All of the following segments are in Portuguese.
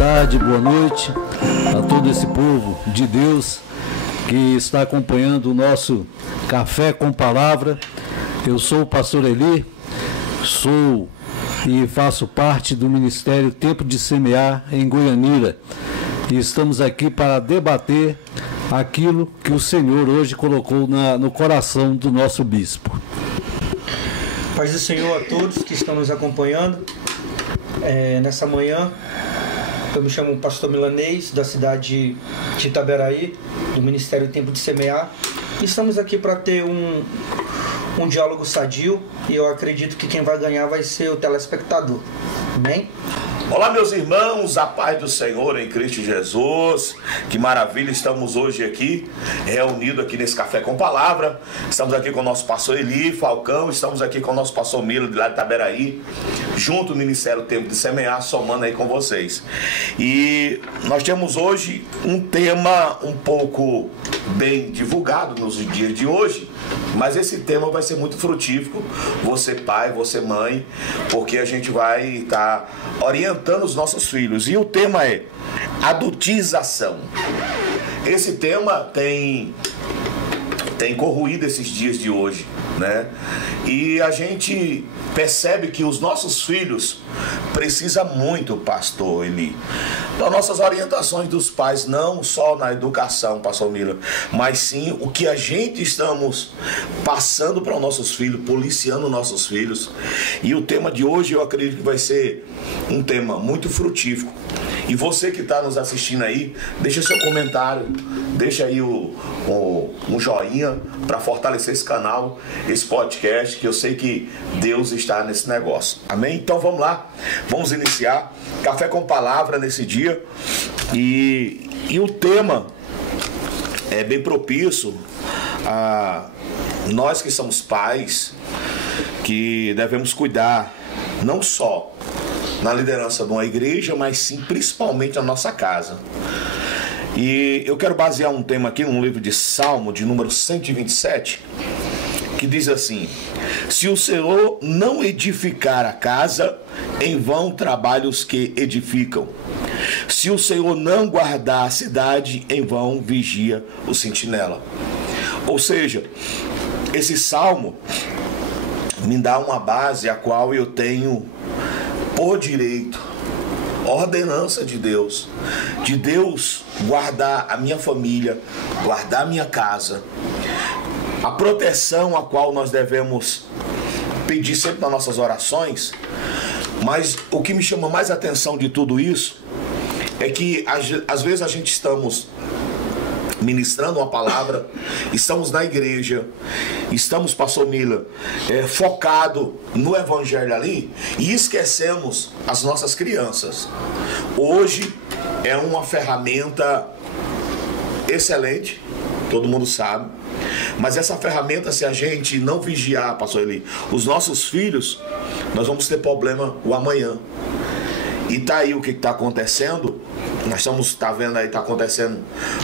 tarde, boa noite a todo esse povo de Deus que está acompanhando o nosso Café com Palavra. Eu sou o pastor Eli, sou e faço parte do Ministério Tempo de Semear em Goianira. E estamos aqui para debater aquilo que o Senhor hoje colocou no coração do nosso bispo. Paz do Senhor a todos que estão nos acompanhando nessa manhã. Eu me chamo pastor Milanês, da cidade de Itaberaí, do Ministério Tempo de Semear. E estamos aqui para ter um diálogo sadio, e eu acredito que quem vai ganhar vai ser o telespectador. Amém? Olá, meus irmãos, a paz do Senhor em Cristo Jesus. Que maravilha, estamos hoje aqui, reunidos aqui nesse Café com Palavra. Estamos aqui com o nosso pastor Eli Falcão, estamos aqui com o nosso pastor Milo, de lá de Itaberaí, junto ao Ministério Tempo de Semear, somando aí com vocês. E nós temos hoje um tema um pouco bem divulgado nos dias de hoje, mas esse tema vai ser muito frutífero, você pai, você mãe, porque a gente vai estar orientando os nossos filhos. E o tema é adultização. Esse tema tem corroído esses dias de hoje, né? E a gente percebe que os nossos filhos precisam muito, pastor Eli, das nossas orientações dos pais, não só na educação, pastor Mila, mas sim o que a gente estamos passando para os nossos filhos, policiando nossos filhos. E o tema de hoje eu acredito que vai ser um tema muito frutífero. E você que está nos assistindo aí, deixa seu comentário, deixa aí um joinha para fortalecer esse canal, esse podcast, que eu sei que Deus está nesse negócio. Amém? Então vamos lá, vamos iniciar Café com Palavra nesse dia. E o tema é bem propício a nós que somos pais, que devemos cuidar não só na liderança de uma igreja, mas sim principalmente na nossa casa. E eu quero basear um tema aqui num livro de Salmo, de número 127, que diz assim: se o Senhor não edificar a casa, em vão trabalham os que edificam. Se o Senhor não guardar a cidade, em vão vigia o sentinela. Ou seja, esse salmo me dá uma base a qual eu tenho por direito, ordenança de Deus guardar a minha família, guardar a minha casa, a proteção a qual nós devemos pedir sempre nas nossas orações. Mas o que me chama mais atenção de tudo isso é que às vezes a gente estamos ministrando uma palavra, estamos na igreja, estamos, pastor Mila, focado no evangelho ali, e esquecemos as nossas crianças. Hoje é uma ferramenta excelente, todo mundo sabe, mas essa ferramenta, se a gente não vigiar, pastor Eli, os nossos filhos, nós vamos ter problema o amanhã. E tá aí o que está acontecendo. Nós estamos vendo aí, está acontecendo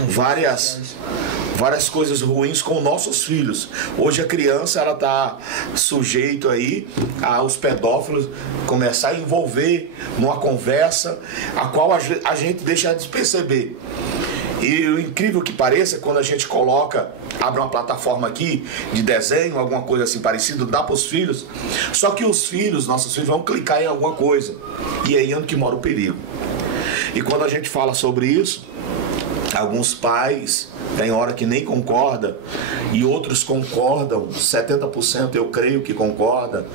várias coisas ruins com nossos filhos. Hoje a criança, ela está sujeita aí aos pedófilos começar a envolver numa conversa a qual a gente deixa de perceber. E o incrível que pareça, quando a gente abre uma plataforma aqui de desenho, alguma coisa assim parecida, dá para os filhos, só que nossos filhos vão clicar em alguma coisa, e é aí onde que mora o perigo. E quando a gente fala sobre isso, alguns pais tem hora que nem concorda, e outros concordam, 70% eu creio que concorda,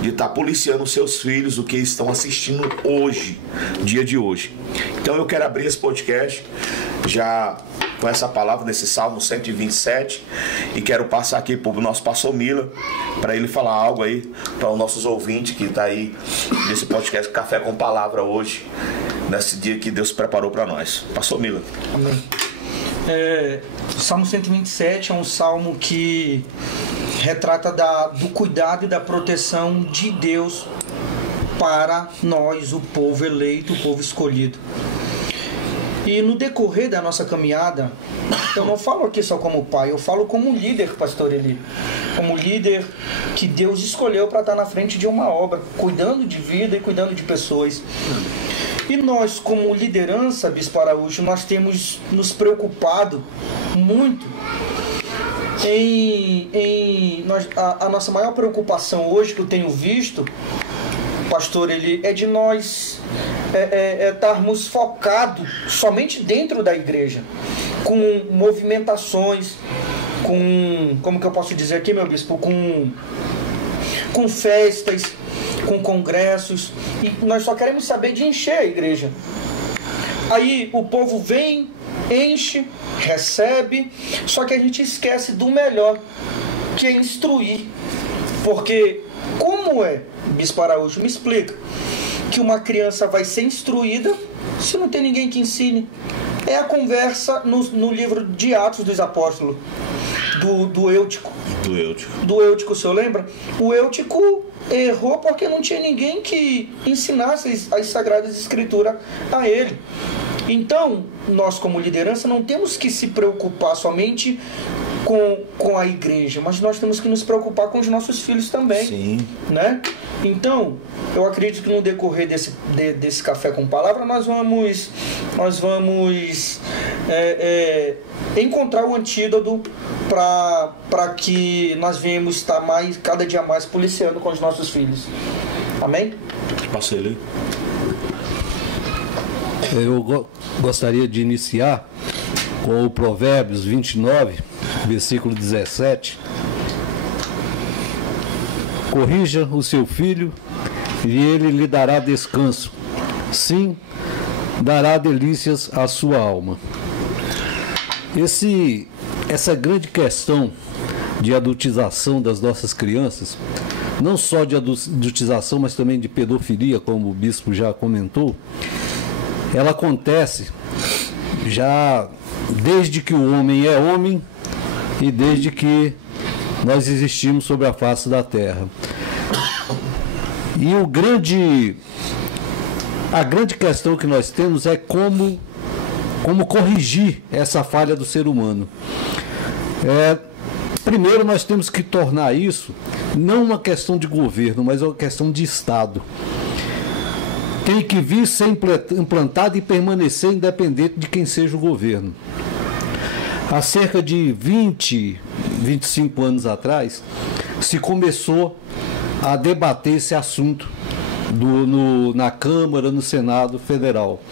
de estar policiando seus filhos, o que estão assistindo hoje, dia de hoje. Então eu quero abrir esse podcast já com essa palavra nesse Salmo 127, e quero passar aqui para o nosso pastor Mila, para ele falar algo aí para os nossos ouvintes que está aí nesse podcast Café com Palavra hoje, nesse dia que Deus preparou para nós. Pastor Mila. Amém. O Salmo 127 é um salmo que retrata do cuidado e da proteção de Deus para nós, o povo eleito, o povo escolhido. E no decorrer da nossa caminhada, eu não falo aqui só como pai, eu falo como líder, pastor Eli. como líder que Deus escolheu para estar na frente de uma obra, cuidando de vida e cuidando de pessoas. E nós, como liderança, Bispo Araújo, nós temos nos preocupado muito a nossa maior preocupação hoje, que eu tenho visto, pastor, é de nós estarmos focados somente dentro da igreja, com movimentações, como que eu posso dizer aqui, meu bispo, com festas, com congressos, e nós só queremos saber de encher a igreja. Aí o povo vem, enche, recebe, só que a gente esquece do melhor, que é instruir. Porque como é, Bispo Araújo, me explica, que uma criança vai ser instruída se não tem ninguém que ensine? É a conversa no livro de Atos dos Apóstolos, do Eutico. Do Eutico, o senhor lembra? O Eutico errou porque não tinha ninguém que ensinasse as Sagradas Escrituras a ele. Então, nós como liderança não temos que se preocupar somente com a igreja, mas nós temos que nos preocupar com os nossos filhos também. Sim. Né? Então, eu acredito que no decorrer desse Café com Palavra, nós vamos encontrar o antídoto para que nós venhamos estar cada dia mais policiando com os nossos filhos. Amém? Passei ali. Eu gostaria de iniciar com o Provérbios 29, versículo 17. Corrija o seu filho e ele lhe dará descanso. Sim, dará delícias à sua alma. Essa grande questão de adultização das nossas crianças, não só de adultização, mas também de pedofilia, como o bispo já comentou, ela acontece já desde que o homem é homem e desde que nós existimos sobre a face da terra. E a grande questão que nós temos é como corrigir essa falha do ser humano. Primeiro, nós temos que tornar isso não uma questão de governo, mas uma questão de Estado. Tem que vir ser implantado e permanecer independente de quem seja o governo. Há cerca de 25 anos atrás, se começou a debater esse assunto na Câmara, no Senado Federal.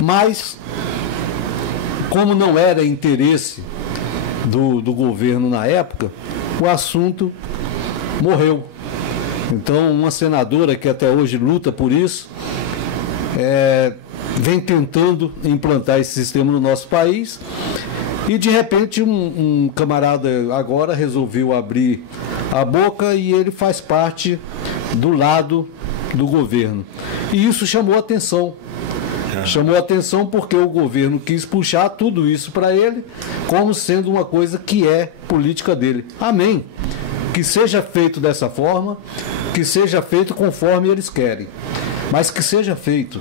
Mas, como não era interesse do governo na época, o assunto morreu. Então, uma senadora que até hoje luta por isso, vem tentando implantar esse sistema no nosso país, e de repente um camarada agora resolveu abrir a boca e ele faz parte do lado do governo. E isso chamou atenção. Chamou atenção porque o governo quis puxar tudo isso para ele como sendo uma coisa que é política dele. Amém. Que seja feito dessa forma, que seja feito conforme eles querem, mas que seja feito.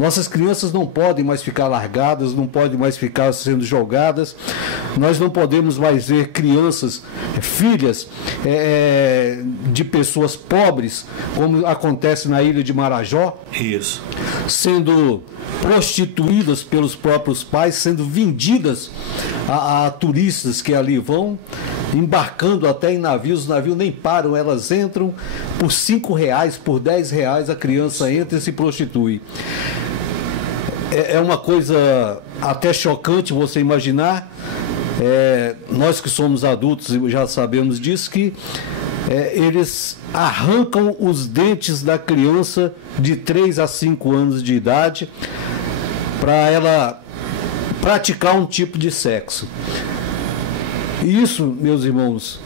Nossas crianças não podem mais ficar largadas, não podem mais ficar sendo jogadas. Nós não podemos mais ver crianças, filhas de pessoas pobres, como acontece na ilha de Marajó, Isso. sendo prostituídas pelos próprios pais, sendo vendidas a turistas que ali vão, embarcando até em navios, os navios nem param, elas entram por R$5, por R$10, a criança entra e se prostitui. É uma coisa até chocante você imaginar, nós que somos adultos já sabemos disso, que eles arrancam os dentes da criança de 3 a 5 anos de idade para ela praticar um tipo de sexo. E isso, meus irmãos,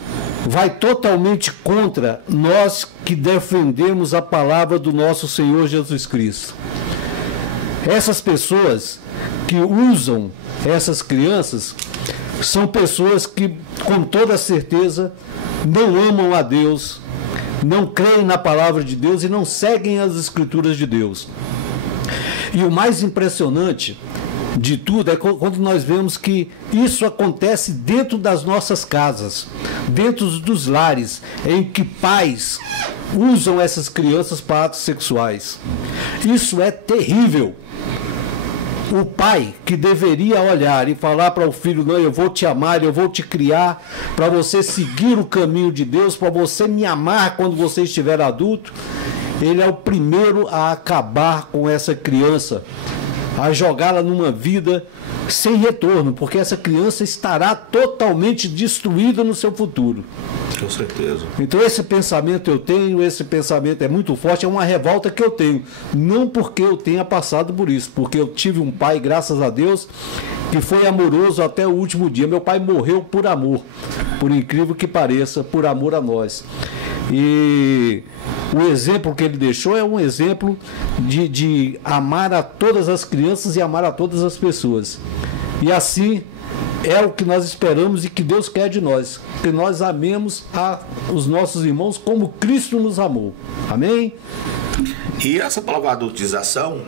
vai totalmente contra nós que defendemos a palavra do nosso Senhor Jesus Cristo. Essas pessoas que usam essas crianças são pessoas que, com toda certeza, não amam a Deus, não creem na palavra de Deus e não seguem as Escrituras de Deus. E o mais impressionante de tudo é quando nós vemos que isso acontece dentro das nossas casas, dentro dos lares, em que pais usam essas crianças para atos sexuais. Isso é terrível. O pai que deveria olhar e falar para o filho: não, eu vou te amar, eu vou te criar para você seguir o caminho de Deus, para você me amar quando você estiver adulto, ele é o primeiro a acabar com essa criança, a jogá-la numa vida sem retorno, porque essa criança estará totalmente destruída no seu futuro. Com certeza. Então esse pensamento eu tenho, esse pensamento é muito forte, é uma revolta que eu tenho. Não porque eu tenha passado por isso, porque eu tive um pai, graças a Deus, que foi amoroso até o último dia. Meu pai morreu por amor, por incrível que pareça, por amor a nós. E o exemplo que ele deixou é um exemplo de amar a todas as crianças e amar a todas as pessoas. E assim é o que nós esperamos e que Deus quer de nós, que nós amemos os nossos irmãos como Cristo nos amou. Amém? E essa palavra adultização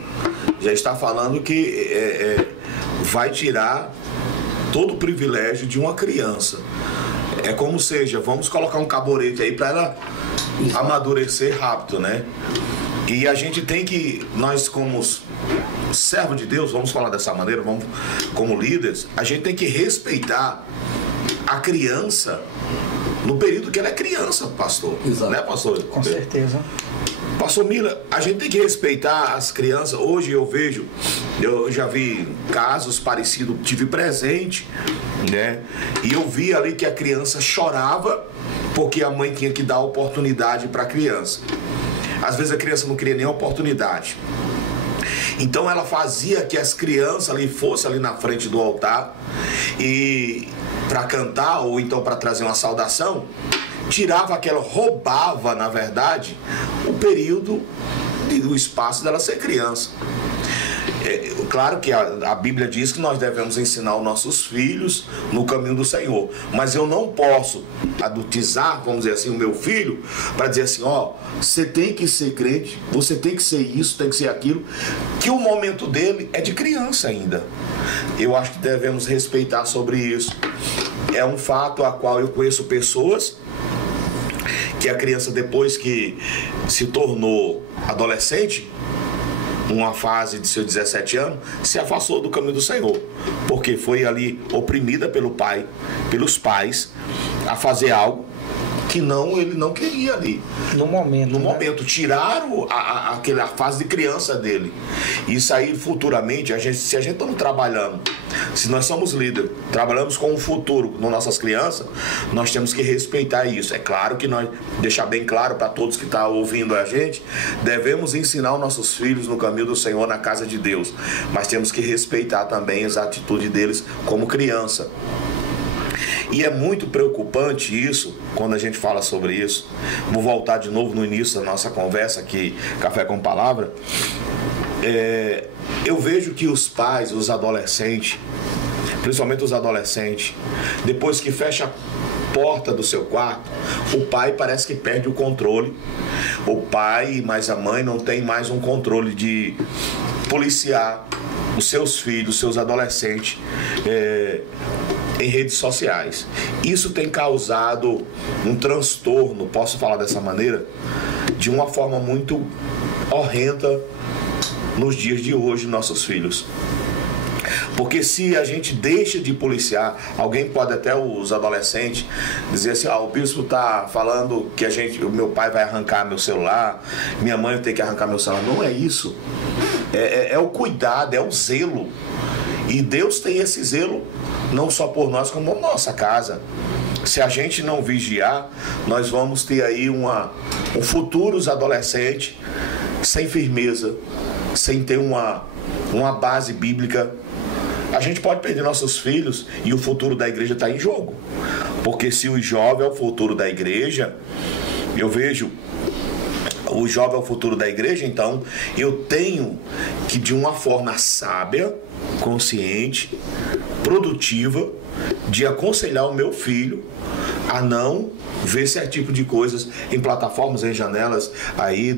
já está falando que vai tirar todo o privilégio de uma criança. É como seja, vamos colocar um caborete aí para ela amadurecer rápido, né? E a gente tem que, nós como servo de Deus, vamos falar dessa maneira, como líderes, a gente tem que respeitar a criança no período que ela é criança, pastor. Exato. Né, pastor? Com certeza. Pastor Mila, a gente tem que respeitar as crianças. Hoje eu já vi casos parecidos, tive presente, né? E eu vi ali que a criança chorava porque a mãe tinha que dar oportunidade para a criança. Às vezes a criança não queria nem oportunidade. Então ela fazia que as crianças ali fossem ali na frente do altar e para cantar ou então para trazer uma saudação, roubava, na verdade, o período do espaço dela ser criança. Claro que a Bíblia diz que nós devemos ensinar os nossos filhos no caminho do Senhor, mas eu não posso adultizar, vamos dizer assim, o meu filho para dizer assim: ó, você tem que ser crente, você tem que ser isso, tem que ser aquilo, que o momento dele é de criança ainda. Eu acho que devemos respeitar sobre isso. É um fato a qual eu conheço pessoas que a criança, depois que se tornou adolescente, uma fase de seus 17 anos, se afastou do caminho do Senhor, porque foi ali oprimida pelo pai, pelos pais, a fazer algo que ele não queria ali. No momento, tiraram aquela fase de criança dele. Isso aí futuramente, se a gente está trabalhando, se nós somos líderes, trabalhamos com o futuro com nossas crianças, nós temos que respeitar isso. É claro que nós, deixar bem claro para todos que estão ouvindo a gente, devemos ensinar os nossos filhos no caminho do Senhor, na casa de Deus, mas temos que respeitar também as atitudes deles como criança. E é muito preocupante isso, quando a gente fala sobre isso. Vou voltar de novo no início da nossa conversa aqui, Café com Palavra. Eu vejo que os pais, os adolescentes, principalmente os adolescentes, depois que fecha a porta do seu quarto, o pai parece que perde o controle. O pai, mas a mãe não tem mais um controle de policiar os seus filhos, seus adolescentes, em redes sociais. Isso tem causado um transtorno, posso falar dessa maneira, de uma forma muito horrenda nos dias de hoje, nossos filhos. Porque se a gente deixa de policiar, alguém pode até, os adolescentes, dizer assim: o bispo está falando que o meu pai vai arrancar meu celular, minha mãe vai ter que arrancar meu celular. Não é isso. É o cuidado, é o zelo. E Deus tem esse zelo não só por nós, como por nossa casa. Se a gente não vigiar, nós vamos ter aí futuros adolescentes sem firmeza, sem ter uma base bíblica. A gente pode perder nossos filhos e o futuro da igreja está em jogo. Porque se o jovem é o futuro da igreja, eu vejo o jovem é o futuro da igreja, então eu tenho que, de uma forma sábia, consciente, produtiva, de aconselhar o meu filho a não ver certo tipo de coisas em plataformas, em janelas aí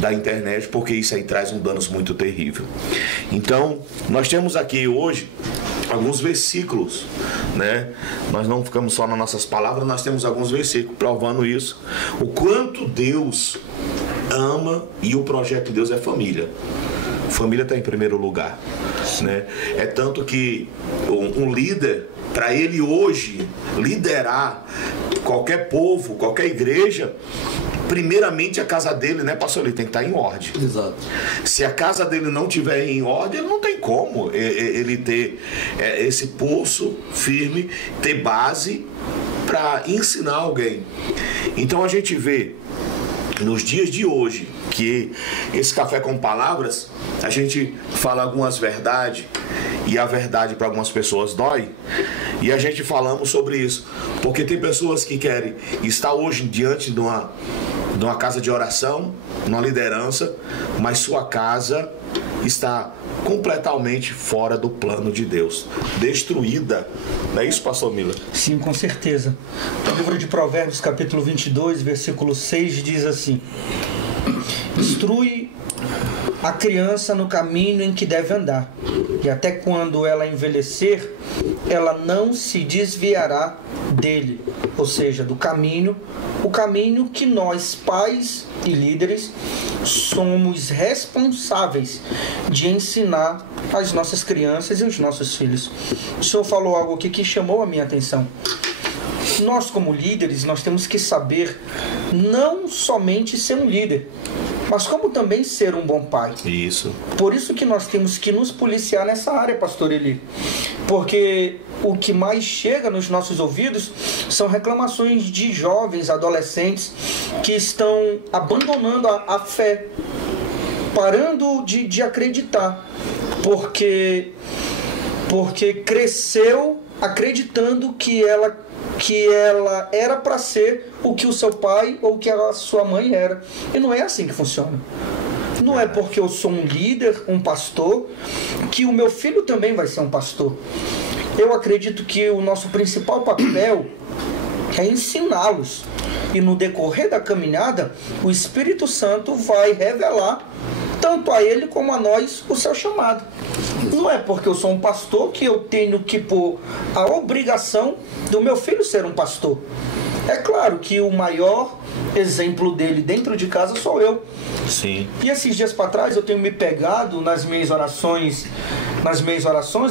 da internet, porque isso aí traz um dano muito terrível. Então, nós temos aqui hoje alguns versículos, né? Nós não ficamos só nas nossas palavras, nós temos alguns versículos provando isso. O quanto Deus ama, e o projeto de Deus é família. Família está em primeiro lugar, né? É tanto que um líder, para ele hoje liderar qualquer povo, qualquer igreja, primeiramente a casa dele, né, pastor, ele tem que estar em ordem. Exato. Se a casa dele não estiver em ordem, ele não tem como ele ter esse pulso firme, ter base para ensinar alguém. Então a gente vê nos dias de hoje que esse Café com Palavras, a gente fala algumas verdades, e a verdade para algumas pessoas dói, e a gente falamos sobre isso, porque tem pessoas que querem estar hoje diante de uma casa de oração, numa liderança, mas sua casa está completamente fora do plano de Deus, destruída. Não é isso, pastor Mila? Sim, com certeza. O livro de Provérbios, capítulo 22, versículo 6, diz assim: instrui a criança no caminho em que deve andar, e até quando ela envelhecer, ela não se desviará dele. Ou seja, do caminho, o caminho que nós, pais e líderes, somos responsáveis de ensinar às nossas crianças e aos nossos filhos. O senhor falou algo aqui que chamou a minha atenção. Nós, como líderes, nós temos que saber não somente ser um líder, mas como também ser um bom pai. Isso. Por isso que nós temos que nos policiar nessa área, pastor Eli. Porque o que mais chega nos nossos ouvidos são reclamações de jovens, adolescentes, que estão abandonando a fé, parando de acreditar, porque cresceu acreditando que ela era para ser o que o seu pai ou que a sua mãe era. E não é assim que funciona. Não é porque eu sou um líder, um pastor, que o meu filho também vai ser um pastor. Eu acredito que o nosso principal papel é ensiná-los. E no decorrer da caminhada, o Espírito Santo vai revelar tanto a ele como a nós o seu chamado. Não é porque eu sou um pastor que eu tenho que pôr a obrigação do meu filho ser um pastor. É claro que o maior exemplo dele dentro de casa sou eu. Sim. E esses dias para trás eu tenho me pegado nas minhas orações,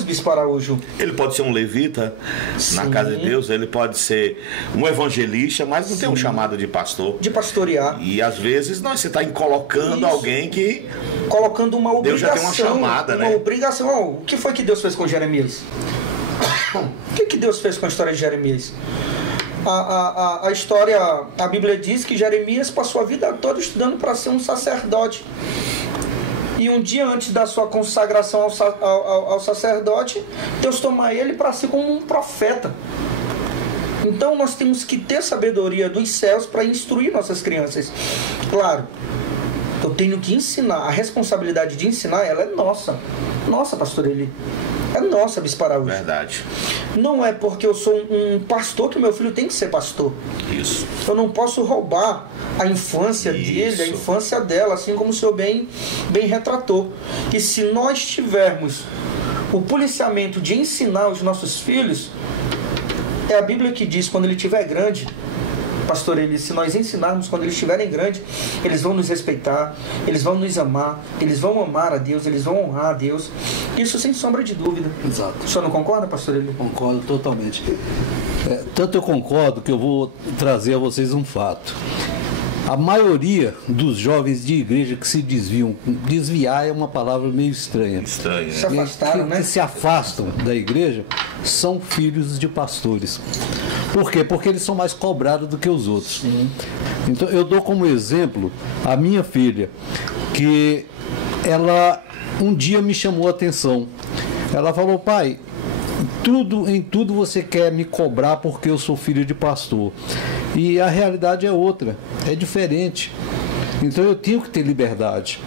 Bispo Araújo. Ele pode ser um levita na Sim. casa de Deus, ele pode ser um evangelista, mas não Sim. tem um chamado de pastor. De pastorear. E às vezes você está colocando Isso. alguém que Colocando uma obrigação. Deus já tem uma chamada, né? Uma obrigação. Oh, o que foi que Deus fez com Jeremias? O que Deus fez com a história de Jeremias? A história, a Bíblia diz que Jeremias passou a vida toda estudando para ser um sacerdote. E um dia antes da sua consagração ao sacerdote, Deus toma ele para si como um profeta. Então nós temos que ter sabedoria dos céus para instruir nossas crianças. Claro, eu tenho que ensinar, a responsabilidade de ensinar, ela é nossa. Nossa, pastor Eli. É nossa, Bispo Araújo. Verdade. Não é porque eu sou um pastor que meu filho tem que ser pastor. Isso. Eu não posso roubar a infância dele, a infância dela, assim como o senhor bem retratou. E se nós tivermos o policiamento de ensinar os nossos filhos, é a Bíblia que diz, quando ele estiver grande, pastor Eli, se nós ensinarmos quando eles estiverem grandes, eles vão nos respeitar, eles vão nos amar, eles vão amar a Deus, eles vão honrar a Deus. Isso sem sombra de dúvida. Exato. O senhor não concorda, pastor Eli? Concordo totalmente. Tanto eu concordo que eu vou trazer a vocês um fato. A maioria dos jovens de igreja que se desviam, desviar é uma palavra meio estranha. Estranho, Se né? afastaram, né? Que se afastam da igreja são filhos de pastores. Por quê? Porque eles são mais cobrados do que os outros. Sim. Então eu dou como exemplo a minha filha, que ela um dia me chamou a atenção. Ela falou: pai, em tudo você quer me cobrar porque eu sou filho de pastor. E a realidade é outra, é diferente. Então eu tenho que ter liberdade.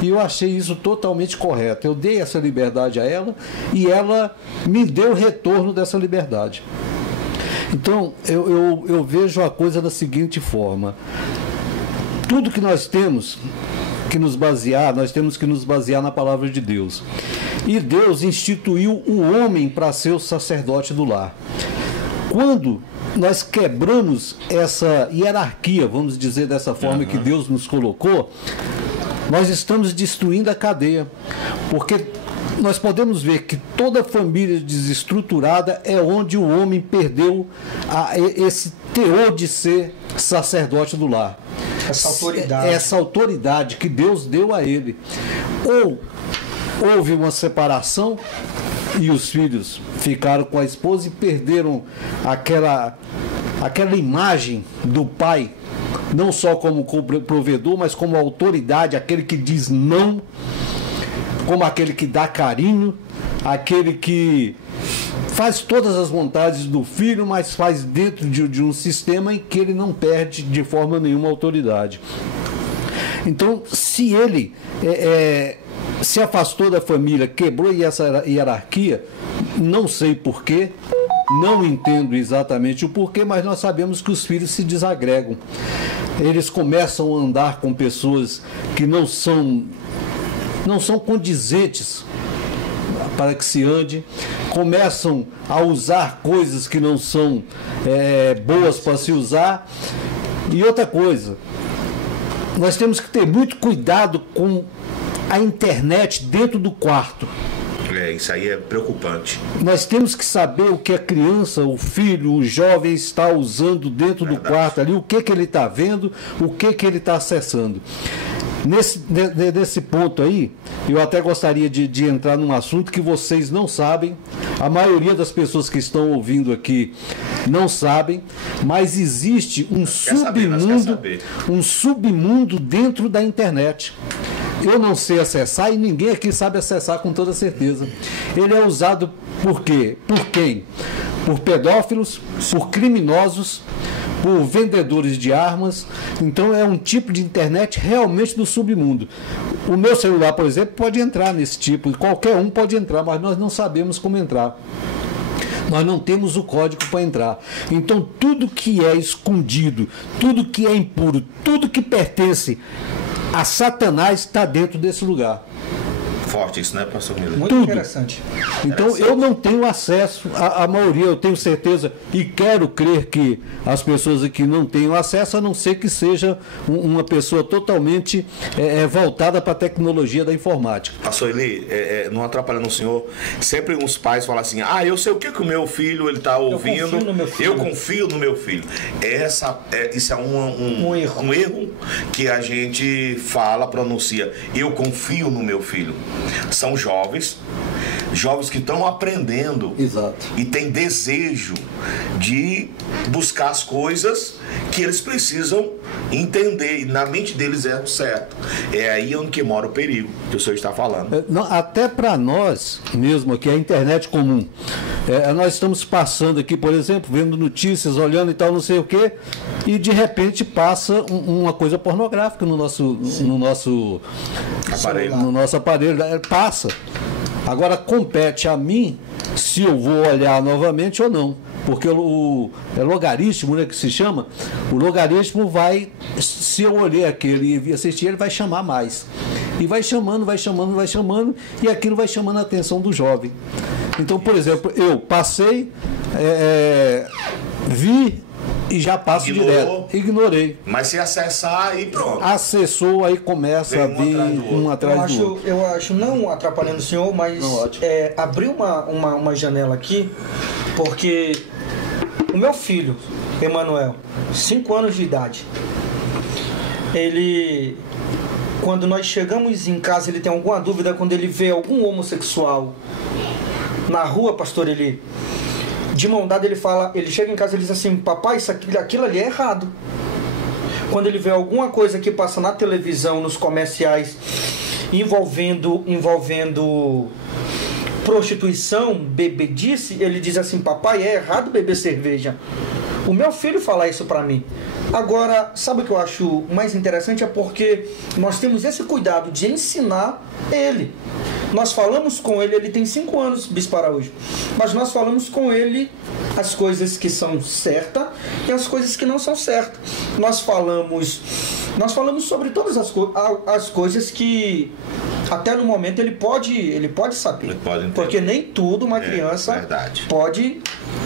E eu achei isso totalmente correto. Eu dei essa liberdade a ela e ela me deu o retorno dessa liberdade. Então, eu vejo a coisa da seguinte forma: tudo que nós temos que nos basear, nós temos que nos basear na palavra de Deus. E Deus instituiu o homem para ser o sacerdote do lar. Quando nós quebramos essa hierarquia, vamos dizer dessa forma, que Deus nos colocou, nós estamos destruindo a cadeia. Porque nós podemos ver que toda família desestruturada é onde o homem perdeu esse teor de ser sacerdote do lar. Essa autoridade que Deus deu a ele. Ou houve uma separação e os filhos ficaram com a esposa e perderam aquela imagem do pai, não só como provedor, mas como autoridade, aquele que diz não, como aquele que dá carinho, aquele que faz todas as vontades do filho, mas faz dentro de um sistema em que ele não perde de forma nenhuma a autoridade. Então, se ele se afastou da família, quebrou essa hierarquia, não sei porquê, não entendo exatamente o porquê, mas nós sabemos que os filhos se desagregam. Eles começam a andar com pessoas que não são condizentes para que se ande, começam a usar coisas que não são boas para se usar. E outra coisa, nós temos que ter muito cuidado com a internet dentro do quarto. Isso aí é preocupante. Nós temos que saber o que a criança, o filho, o jovem está usando dentro do quarto ali, o que ele está vendo, o que ele está acessando. Nesse ponto aí, eu até gostaria de entrar num assunto que vocês não sabem, a maioria das pessoas que estão ouvindo aqui não sabem, mas existe um submundo dentro da internet. Eu não sei acessar e ninguém aqui sabe acessar com toda certeza. Ele é usado por quê? Por quem? Por pedófilos, por criminosos, por vendedores de armas. Então é um tipo de internet realmente do submundo. O meu celular, por exemplo, pode entrar nesse tipo, e qualquer um pode entrar, mas nós não sabemos como entrar. Nós não temos o código para entrar. Então tudo que é escondido, tudo que é impuro, tudo que pertence a Satanás está dentro desse lugar. Forte isso, né, pastor Miller? Muito interessante. Então eu não tenho acesso à maioria, eu tenho certeza e quero crer que as pessoas aqui não tenham acesso, a não ser que seja uma pessoa totalmente voltada para a tecnologia da informática. Pastor Eli, não atrapalhando o senhor, sempre uns pais falam assim: eu sei o que o meu filho ele está ouvindo, eu confio no meu filho. Isso é um erro que a gente fala, pronuncia: eu confio no meu filho. São jovens que estão aprendendo. Exato. E têm desejo de buscar as coisas que eles precisam entender, e na mente deles é o certo. É aí onde que mora o perigo que o senhor está falando. Até para nós mesmo aqui, a internet comum, nós estamos passando aqui, por exemplo, vendo notícias, olhando e tal, não sei o quê, e de repente passa uma coisa pornográfica no nosso aparelho, passa. Agora compete a mim se eu vou olhar novamente ou não, porque é logaritmo, né, que se chama. O logaritmo vai, se eu olhei aquele e assistir, ele vai chamar mais, e vai chamando, e aquilo vai chamando a atenção do jovem. Então, por exemplo, eu passei, vi e já passo direto. Ignorei. Mas se acessar, aí pronto. Acessou, aí começa a vir um atrás do outro. Eu acho, não atrapalhando o senhor, mas abrir uma janela aqui, porque o meu filho, Emanuel, 5 anos de idade, ele, quando nós chegamos em casa, ele tem alguma dúvida, quando ele vê algum homossexual na rua, pastor, ele de mão dada, ele chega em casa e diz assim: papai, aquilo ali é errado. Quando ele vê alguma coisa que passa na televisão, nos comerciais, envolvendo prostituição, bebedice, ele diz assim: papai, é errado beber cerveja. O meu filho fala isso para mim. Agora, sabe o que eu acho mais interessante? É porque nós temos esse cuidado de ensinar ele. Nós falamos com ele tem 5 anos, Bispo Araújo, mas nós falamos com ele as coisas que são certas e as coisas que não são certas. Nós falamos sobre todas as coisas que até no momento ele pode saber. Porque nem tudo uma criança pode.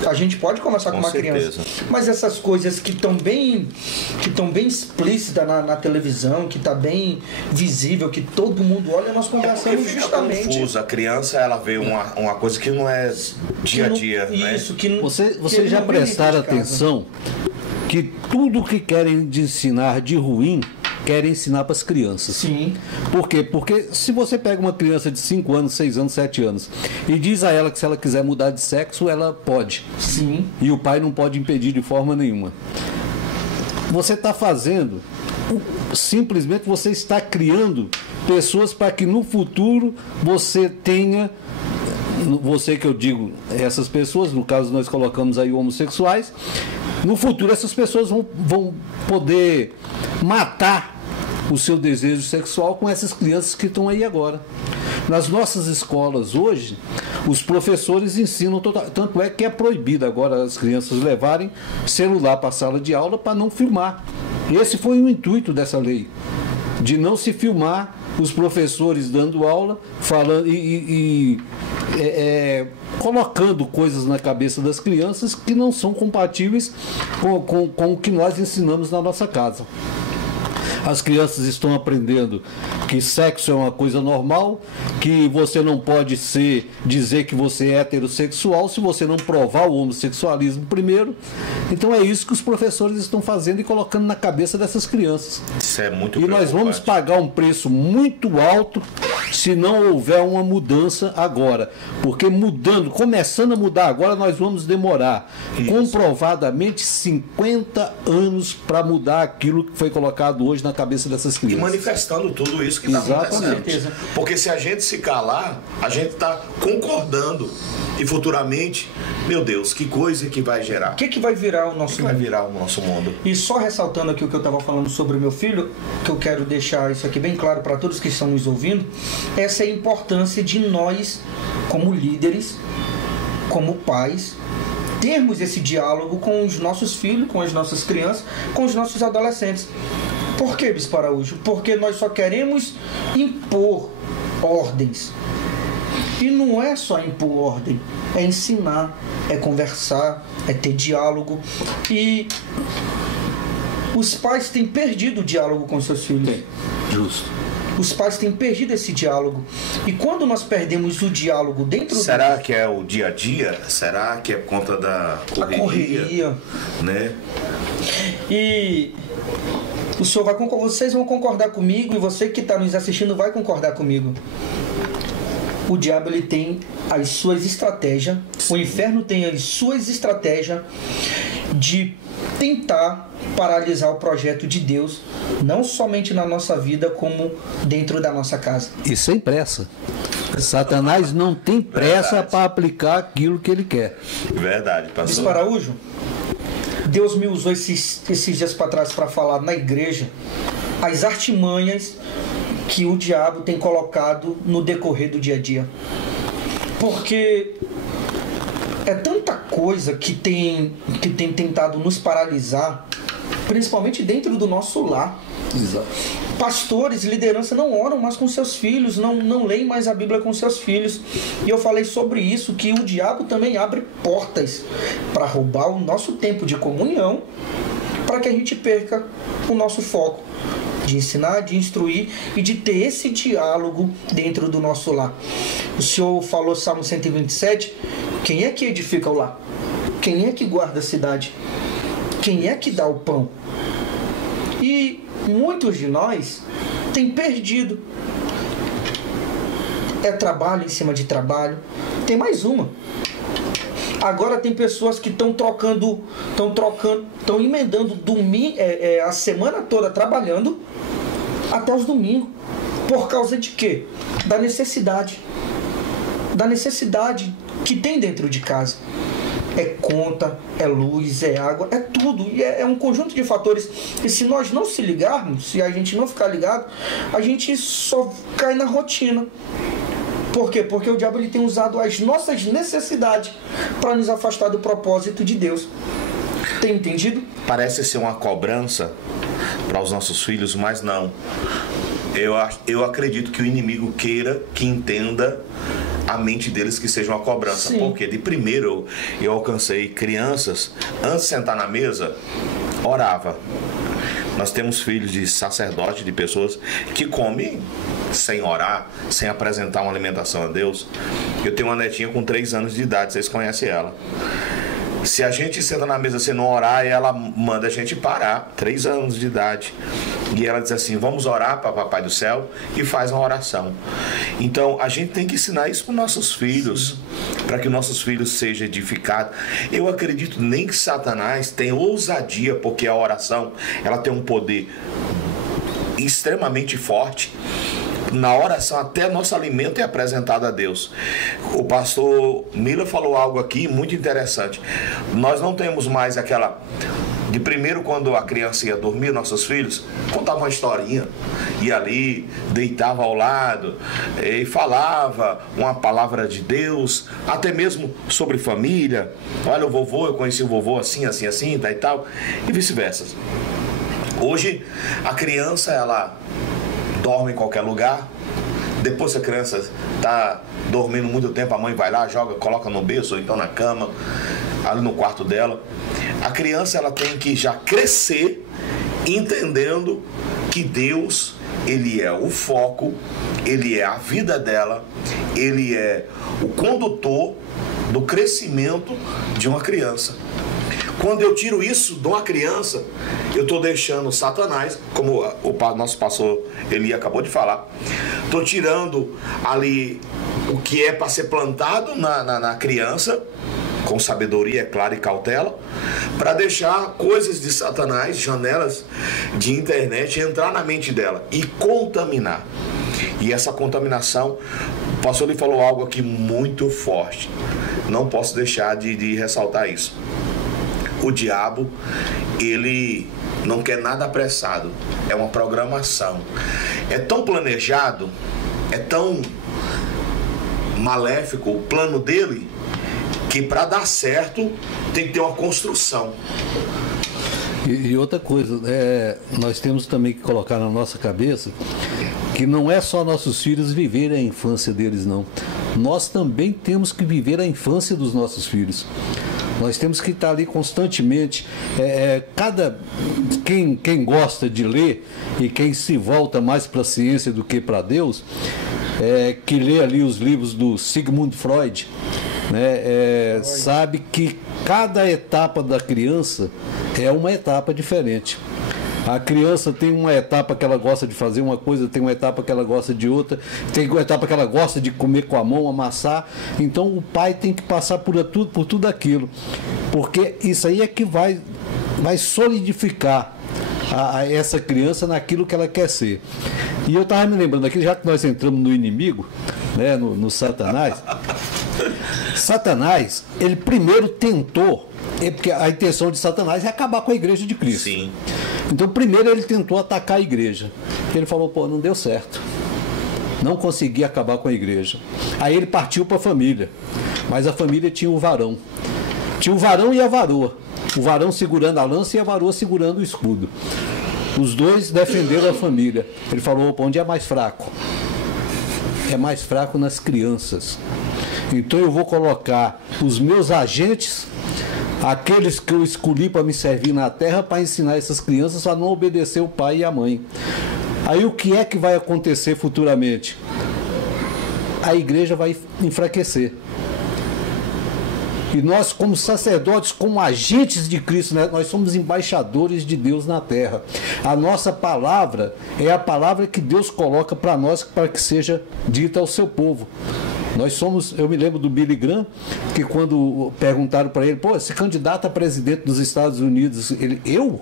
A gente pode conversar com uma criança. Mas essas coisas que estão bem explícitas na televisão, que está bem visível, que todo mundo olha, nós conversamos justamente. Confuso. A criança, ela vê uma coisa que não é dia a dia. Isso, né? que não, Você já prestaram atenção que tudo que querem de ensinar de ruim querem ensinar para as crianças. Sim. Por quê? Porque se você pega uma criança de 5 anos, 6 anos, 7 anos e diz a ela que se ela quiser mudar de sexo, ela pode. Sim. E o pai não pode impedir de forma nenhuma. Você está fazendo, simplesmente você está criando pessoas para que no futuro você tenha, você que eu digo, essas pessoas, no caso nós colocamos aí homossexuais, no futuro essas pessoas vão poder matar o seu desejo sexual com essas crianças que estão aí agora. Nas nossas escolas hoje, os professores ensinam, tanto é que é proibido agora as crianças levarem celular para a sala de aula para não filmar. Esse foi o intuito dessa lei, de não se filmar os professores dando aula, falando colocando coisas na cabeça das crianças que não são compatíveis com o que nós ensinamos na nossa casa. As crianças estão aprendendo que sexo é uma coisa normal, que você não pode dizer que você é heterossexual se você não provar o homossexualismo primeiro. Então é isso que os professores estão fazendo e colocando na cabeça dessas crianças. Isso é muito E nós vamos pagar um preço muito alto se não houver uma mudança agora. Porque começando a mudar agora, nós vamos demorar comprovadamente 50 anos para mudar aquilo que foi colocado hoje na cabeça dessas crianças. E manifestando tudo isso que está acontecendo. Porque se a gente se calar, a gente está concordando. E futuramente, meu Deus, que coisa que vai gerar. O que vai virar o nosso mundo? Vai virar o nosso mundo. E só ressaltando aqui o que eu estava falando sobre o meu filho, que eu quero deixar isso aqui bem claro para todos que estão nos ouvindo, essa é a importância de nós, como líderes, como pais, termos esse diálogo com os nossos filhos, com as nossas crianças, com os nossos adolescentes. Por que, Bispo Araújo? Porque nós só queremos impor ordens. E não é só impor ordem, é ensinar, é conversar, é ter diálogo. E os pais têm perdido o diálogo com seus filhos. Justo. Os pais têm perdido esse diálogo. E quando nós perdemos o diálogo dentro Será que é o dia a dia? Será que é por conta da correria? Né? E o senhor vocês vão concordar comigo, e você que está nos assistindo vai concordar comigo. O diabo ele tem as suas estratégias, o inferno tem as suas estratégias de tentar paralisar o projeto de Deus, não somente na nossa vida, como dentro da nossa casa. E sem pressa. Satanás não tem pressa para aplicar aquilo que ele quer. Verdade, pastor. Bispo Araújo, Deus me usou esses dias para trás para falar na igreja as artimanhas que o diabo tem colocado no decorrer do dia a dia. Porque é tanta coisa que tem tentado nos paralisar, principalmente dentro do nosso lar. Exato. Pastores, liderança não oram mais com seus filhos, não leem mais a Bíblia com seus filhos. E eu falei sobre isso, que o diabo também abre portas para roubar o nosso tempo de comunhão, para que a gente perca o nosso foco de ensinar, de instruir e de ter esse diálogo dentro do nosso lar. O Senhor falou, Salmo 127, quem é que edifica o lar? Quem é que guarda a cidade? Quem é que dá o pão? E muitos de nós têm perdido. É trabalho em cima de trabalho. Tem mais uma. Agora tem pessoas que estão emendando a semana toda trabalhando até os domingos. Por causa de quê? Da necessidade. Da necessidade que tem dentro de casa. É conta, é luz, é água, é tudo. E é um conjunto de fatores. E se nós não se ligarmos, se a gente não ficar ligado, a gente só cai na rotina. Por quê? Porque o diabo ele tem usado as nossas necessidades para nos afastar do propósito de Deus. Tem entendido? Parece ser uma cobrança para os nossos filhos, mas não. Eu acredito que o inimigo queira que entenda a mente deles que seja uma cobrança. Sim. Porque de primeiro eu alcancei crianças, antes de sentar na mesa, orava. Nós temos filhos de sacerdote, de pessoas que comem sem orar, sem apresentar uma alimentação a Deus. Eu tenho uma netinha com 3 anos de idade, vocês conhecem ela. Se a gente senta na mesa sem não orar, ela manda a gente parar, 3 anos de idade. E ela diz assim, vamos orar para Papai do Céu, e faz uma oração. Então, a gente tem que ensinar isso para os nossos filhos, para que nossos filhos sejam edificados. Eu acredito nem que Satanás tem ousadia, porque a oração, ela tem um poder extremamente forte. Na oração até nosso alimento é apresentado a Deus. O pastor Mila falou algo aqui muito interessante. Nós não temos mais aquela... De primeiro, quando a criança ia dormir, nossos filhos, contava uma historinha. Ia ali, deitava ao lado e falava uma palavra de Deus, até mesmo sobre família. Olha o vovô, eu conheci o vovô assim, assim, assim, tá, e tal. E vice-versa. Hoje, a criança, ela... dorme em qualquer lugar. Depois que a criança está dormindo muito tempo, a mãe vai lá, joga, coloca no berço ou então na cama, ali no quarto dela. A criança, ela tem que já crescer entendendo que Deus, ele é o foco, ele é a vida dela, ele é o condutor do crescimento de uma criança. Quando eu tiro isso de uma criança, eu estou deixando Satanás, como o nosso pastor Eli acabou de falar, estou tirando ali o que é para ser plantado na criança, com sabedoria, é claro, e cautela, para deixar coisas de Satanás, janelas de internet, entrar na mente dela e contaminar. E essa contaminação, o pastor Eli falou algo aqui muito forte, não posso deixar de ressaltar isso. O diabo, ele não quer nada apressado, é uma programação. É tão planejado, é tão maléfico o plano dele, que para dar certo tem que ter uma construção. E outra coisa, nós temos também que colocar na nossa cabeça que não é só nossos filhos viverem a infância deles, não. Nós também temos que viver a infância dos nossos filhos. Nós temos que estar ali constantemente. Quem gosta de ler e quem se volta mais para a ciência do que para Deus, que lê ali os livros do Sigmund Freud, né, sabe que cada etapa da criança é uma etapa diferente. A criança tem uma etapa que ela gosta de fazer uma coisa, tem uma etapa que ela gosta de outra, tem uma etapa que ela gosta de comer com a mão, amassar. Então o pai tem que passar por tudo aquilo, porque isso aí é que vai solidificar essa criança naquilo que ela quer ser. E eu estava me lembrando aqui, já que nós entramos no inimigo, né, no Satanás. Satanás, ele primeiro tentou, porque a intenção de Satanás é acabar com a igreja de Cristo. Sim. Então primeiro ele tentou atacar a igreja. Ele falou, não deu certo. Não consegui acabar com a igreja. Aí ele partiu para a família. Mas a família tinha o varão. Tinha o varão e a varoa. O varão segurando a lança e a varoa segurando o escudo. Os dois defenderam a família. Ele falou, onde é mais fraco? É mais fraco nas crianças. Então eu vou colocar os meus agentes, aqueles que eu escolhi para me servir na terra, para ensinar essas crianças a não obedecer o pai e a mãe. Aí o que é que vai acontecer futuramente? A igreja vai enfraquecer. E nós, como sacerdotes, como agentes de Cristo, né, nós somos embaixadores de Deus na terra. A nossa palavra é a palavra que Deus coloca para nós, para que seja dita ao seu povo. Nós somos, eu me lembro do Billy Graham, que quando perguntaram para ele, se candidata a presidente dos Estados Unidos, ele, eu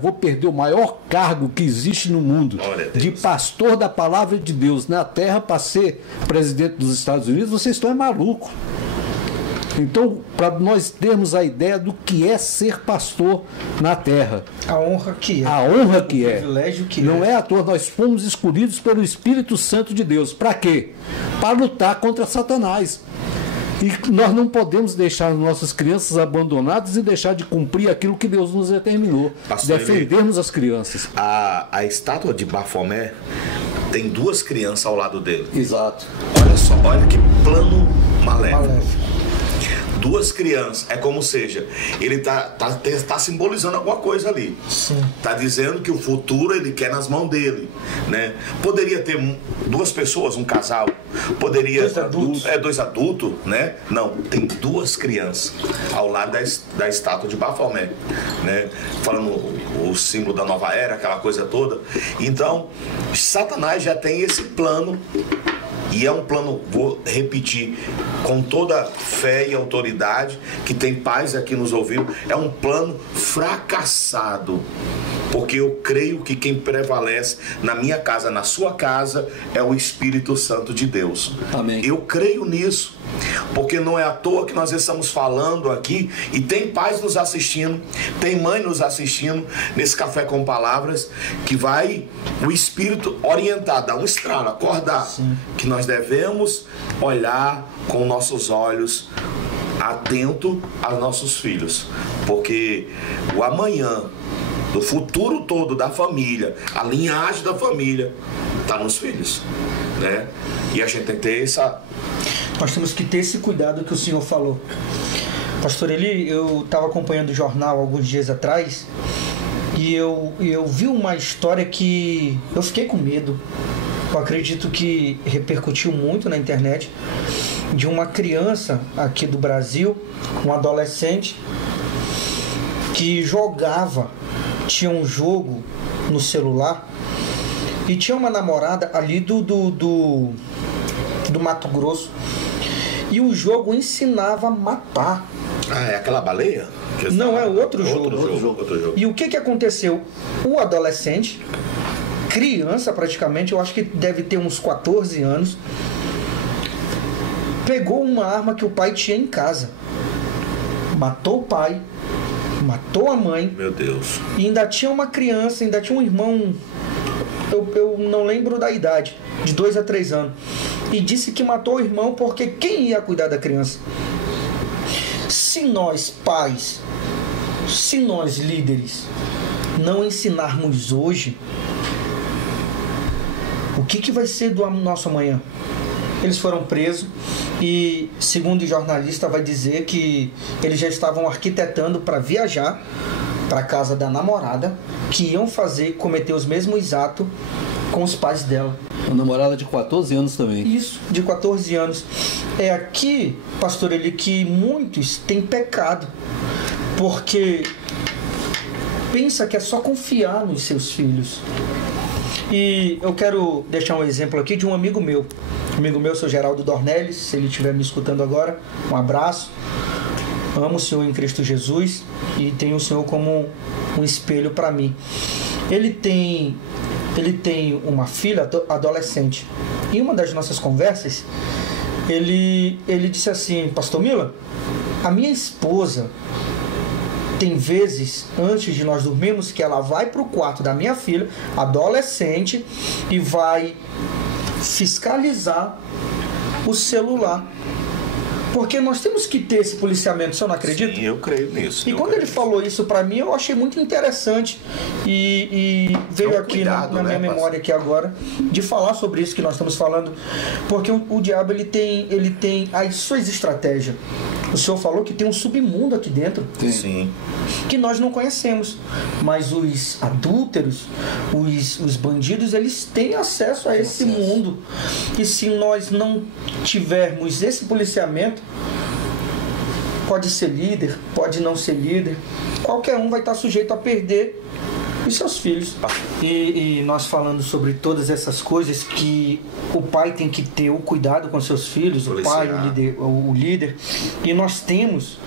vou perder o maior cargo que existe no mundo, de pastor da palavra de Deus na terra, para ser presidente dos Estados Unidos? Vocês estão malucos. Então, para nós termos a ideia do que é ser pastor na terra. A honra que é. A honra que é. O privilégio que não é à toa, nós fomos escolhidos pelo Espírito Santo de Deus. Para quê? Para lutar contra Satanás. E nós não podemos deixar nossas crianças abandonadas e deixar de cumprir aquilo que Deus nos determinou. Pastor, defendermos as crianças. A estátua de Bafomé tem 2 crianças ao lado dele. Exato. Olha só, olha que plano maléfico. 2 crianças, é como seja, ele tá simbolizando alguma coisa ali. Sim. Tá dizendo que o futuro ele quer nas mãos dele, né? Poderia ter 2 pessoas, um casal, poderia 2 adultos. 2 adultos, né? Não, tem 2 crianças ao lado da estátua de Bafomé, né? Falando o símbolo da nova era, aquela coisa toda. Então, Satanás já tem esse plano. E é um plano, vou repetir, com toda fé e autoridade, que tem pais aqui nos ouvindo, é um plano fracassado. Porque eu creio que quem prevalece na minha casa, na sua casa, é o Espírito Santo de Deus. Amém. Eu creio nisso. Porque não é à toa que nós estamos falando aqui, e tem pais nos assistindo, tem mãe nos assistindo, nesse Café com Palavras, que vai o Espírito orientar, dar um estralo, acordar. Sim. Que nós devemos olhar com nossos olhos atento aos nossos filhos. Porque o amanhã, do futuro todo da família, a linhagem da família, está nos filhos, né? E a gente tem que ter essa... Nós temos que ter esse cuidado que o senhor falou. Pastor Eli, eu estava acompanhando o jornal alguns dias atrás e eu vi uma história que eu fiquei com medo. Eu acredito que repercutiu muito na internet, de uma criança aqui do Brasil, um adolescente, que jogava, tinha um jogo no celular e tinha uma namorada ali do Mato Grosso. E o jogo ensinava a matar. Ah, é aquela baleia? Não, é outro jogo. Outro jogo. E o que aconteceu? O adolescente, criança praticamente, eu acho que deve ter uns 14 anos, pegou uma arma que o pai tinha em casa. Matou o pai, matou a mãe. Meu Deus. E ainda tinha uma criança, ainda tinha um irmão, eu não lembro da idade, de 2 a 3 anos. E disse que matou o irmão porque quem ia cuidar da criança? Se nós pais, se nós líderes não ensinarmos hoje, o que vai ser do nosso amanhã? Eles foram presos e, segundo o jornalista, vai dizer que eles já estavam arquitetando para viajar para a casa da namorada, que iam cometer os mesmos atos com os pais dela. Uma namorada de 14 anos também. Isso, de 14 anos. É aqui, pastor Eli, que muitos têm pecado, porque pensa que é só confiar nos seus filhos. E eu quero deixar um exemplo aqui de um amigo meu, seu Geraldo Dornelles, se ele estiver me escutando agora, um abraço. Amo o Senhor em Cristo Jesus e tenho o Senhor como um espelho para mim. Ele tem uma filha adolescente. Em uma das nossas conversas, ele disse assim: Pastor Mila, a minha esposa tem vezes, antes de nós dormirmos, que ela vai para o quarto da minha filha, adolescente, e vai fiscalizar o celular. Porque nós temos que ter esse policiamento, você não acredita? Sim, eu creio nisso. E quando ele falou isso para mim, eu achei muito interessante e veio aqui na minha memória aqui agora de falar sobre isso que nós estamos falando, porque o diabo ele tem as suas estratégias. O senhor falou que tem um submundo aqui dentro. Sim. Que nós não conhecemos, mas os adúlteros, os bandidos, eles têm acesso a esse mundo. E se nós não tivermos esse policiamento, pode ser líder, pode não ser líder, qualquer um vai estar sujeito a perder os seus filhos. E nós falando sobre todas essas coisas que o pai tem que ter o cuidado com seus filhos, o pai, o líder. E nós temos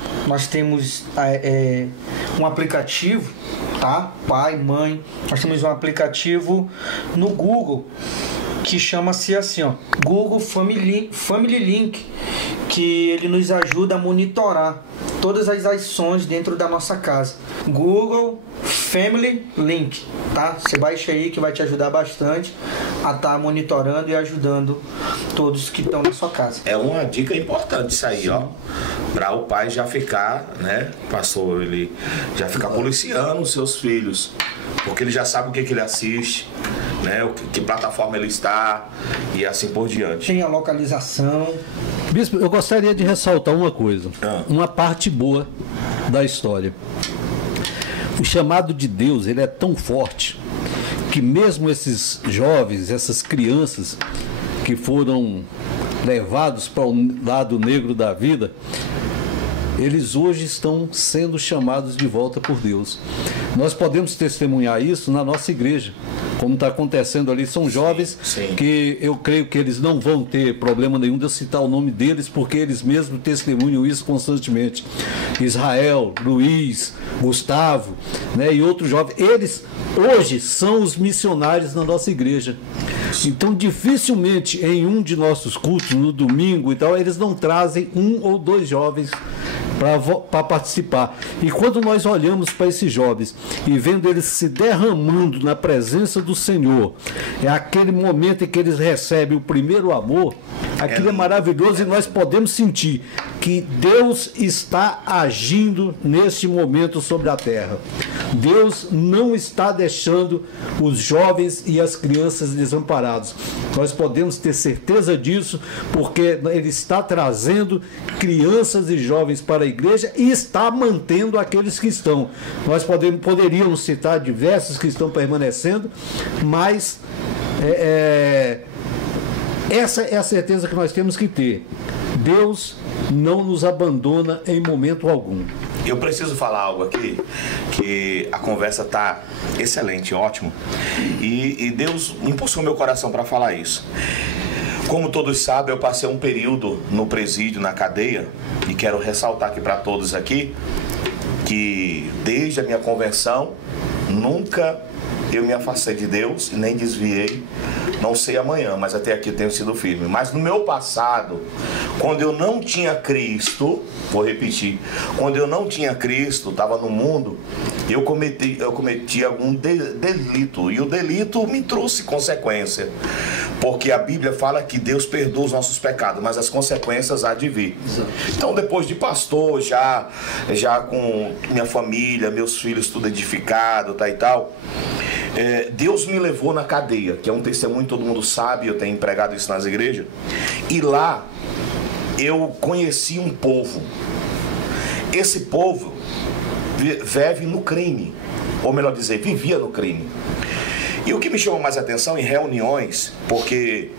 um aplicativo, tá? Pai, mãe, nós temos um aplicativo no Google que chama-se assim, ó, Google Family Link, que ele nos ajuda a monitorar todas as ações dentro da nossa casa. Google Family Link, tá? Você baixa aí que vai te ajudar bastante a estar monitorando e ajudando todos que estão na sua casa. É uma dica importante isso aí, ó. Para o pai já ficar, né? Pastor, ele já ficar policiando os seus filhos, porque ele já sabe o que ele assiste, né? Que plataforma ele está e assim por diante. Tem a localização. Bispo, eu gostaria de ressaltar uma coisa, uma parte boa da história. O chamado de Deus, ele é tão forte que mesmo esses jovens, essas crianças que foram levados para o lado negro da vida, eles hoje estão sendo chamados de volta por Deus. Nós podemos testemunhar isso na nossa igreja, como está acontecendo ali. São jovens que eu creio que eles não vão ter problema nenhum de eu citar o nome deles, porque eles mesmos testemunham isso constantemente. Israel, Luiz, Gustavo, né, e outros jovens, eles hoje são os missionários na nossa igreja. Então dificilmente em um de nossos cultos, no domingo e tal, eles não trazem um ou dois jovens para participar. E quando nós olhamos para esses jovens e vendo eles se derramando na presença do Senhor, é aquele momento em que eles recebem o primeiro amor. Aquilo é maravilhoso e nós podemos sentir que Deus está agindo neste momento sobre a terra. Deus não está deixando os jovens e as crianças desamparados. Nós podemos ter certeza disso, porque Ele está trazendo crianças e jovens para a igreja e está mantendo aqueles que estão. Nós poderíamos citar diversos que estão permanecendo, mas essa é a certeza que nós temos que ter. Deus não nos abandona em momento algum. Eu preciso falar algo aqui, que a conversa está excelente, ótimo, e Deus impulsou meu coração para falar isso. Como todos sabem, eu passei um período no presídio, na cadeia, e quero ressaltar aqui para todos aqui, que desde a minha conversão, nunca eu me afastei de Deus, nem desviei. Não sei amanhã, mas até aqui eu tenho sido firme. Mas no meu passado, quando eu não tinha Cristo, vou repetir, quando eu não tinha Cristo, estava no mundo, eu cometi algum delito. E o delito me trouxe consequência. Porque a Bíblia fala que Deus perdoa os nossos pecados, mas as consequências há de vir. Então, depois de pastor, já com minha família, meus filhos tudo edificado, tá, e tal, Deus me levou na cadeia, que é um testemunho, todo mundo sabe, eu tenho pregado isso nas igrejas. E lá eu conheci um povo. Esse povo vive no crime, ou melhor dizer, vivia no crime. E o que me chamou mais atenção em reuniões, porque